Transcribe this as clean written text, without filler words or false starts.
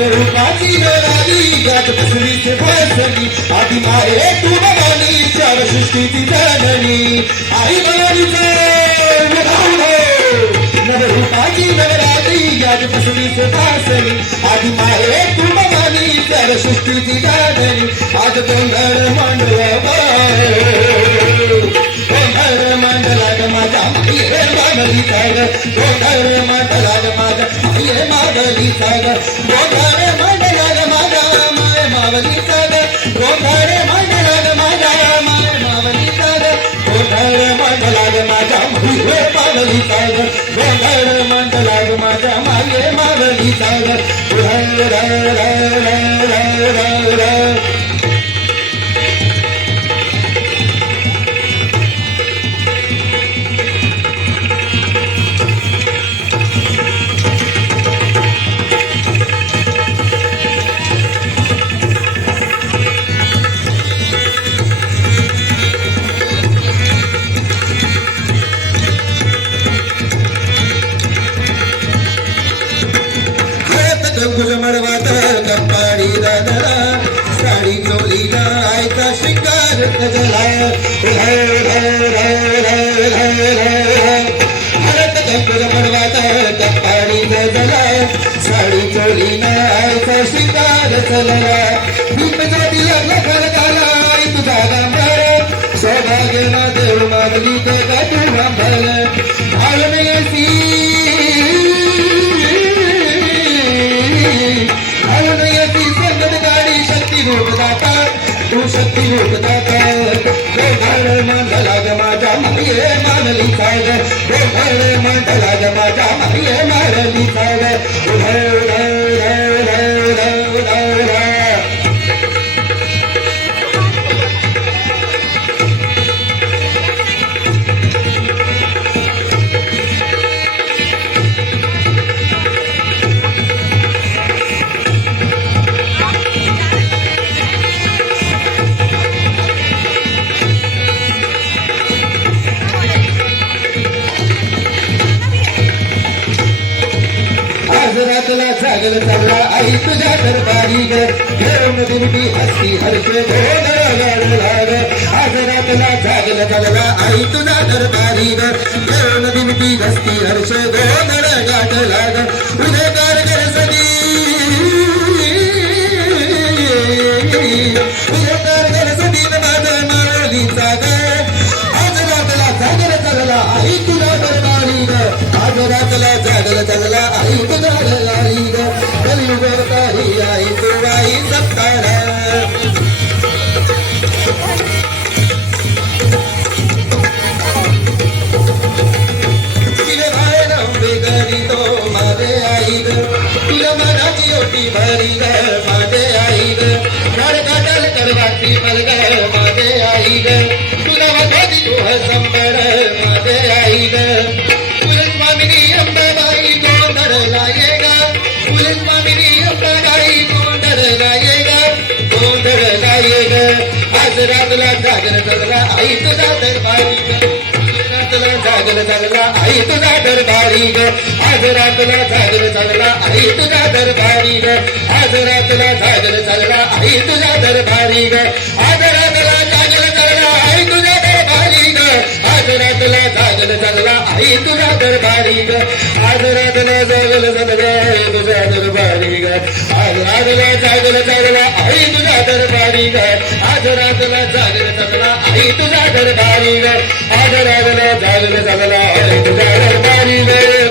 रूपाची नराली गात बसली से बसली आधी माये तू भवानी चार सृष्टीची जननी आई भवानीचे नवरूपाची नवरात्री गात बसली से बसली आधी माये तू भवानी चार सृष्टीची जननी आज गोंधळ मंडला ग माझ्या माये मागली साग गोंधळ मंडला ग माझ्या माये मागली साग गोंधळ मंडला ग माझ्या माये मावली साग गोंधळ मंडला ग माझ्या माये मावली साग गोंधळ मंडला ग माझ्या माये मावली साग गोंधळ मंडला ग माझ्या माये मावली साग र र र र र र गुल मडवात कपाडी दादरा साडी चोली गायचा शिंगार गजला हरत गुल मडवात कपाडी गजला साडी चोली गायचा शिंगार चलला भीम जातीला लखल गाला तुझा गांभर सौभाग्य देव मागली ते गाठू गांभर घालून येसी तू शक्ती रूपदाता गोंधळ मंडला ग माझ्या माये मानली साग गोंधळ मंडला ग माझ्या माये मानली साग रातला जागल चालला आई तुझ्या दरबारी ग घेऊन दिवटी हस्ती हरके गोंधळ गाडला ग आज रातला जागल चालला आई तुझ्या दरबारी ग घेऊन दिवटी हस्ती हर्षे गोंधळ गाडला ग उदयकार गरजनी उदयकार गरजनी माझ्या मारलीचा ग आज रातला जागल चालला आई तुझ्या दरबारी ग आज रातला जागल चालला आई तुझ्या दरबारी ग कलियुगतारी आई तू आई सत्तारा तिले बाहेर बेगरी तो माझे आई ग तुला मनाची ओटी भरी ग माझे आई ग काटल करवाची मलग माझे आई ग तुला वधाची तू संबर माझे आई ग पुलिस मामिनी अंबाबाई गोंधळ लायेगा पुलिस मामिनी अंबाबाई गोंधळ लायेगा गोंधळ लायेगा आज रातला जागर चालला आई तुझा दरबारी ग रातला जागर चालला आई तुझा दरबारी ग आज रातला जागर चालला आई तुझा दरबारी ग आज रातला जागर चालला आई तुझा दरबारी ग आज रातला जागर चालला आई तुझा दरबारी ग आज रातला जागर चालला आई तुझा दरबारी ग आज रातला जागर चालला आई तुझा दरबारी ग आज रातला जागर चालला आई तुझा दरबारी ग आज रातला जागर चालला आई तुझा दरबारी ग आज रातला जागर चालला आई तुझा दरबारी ग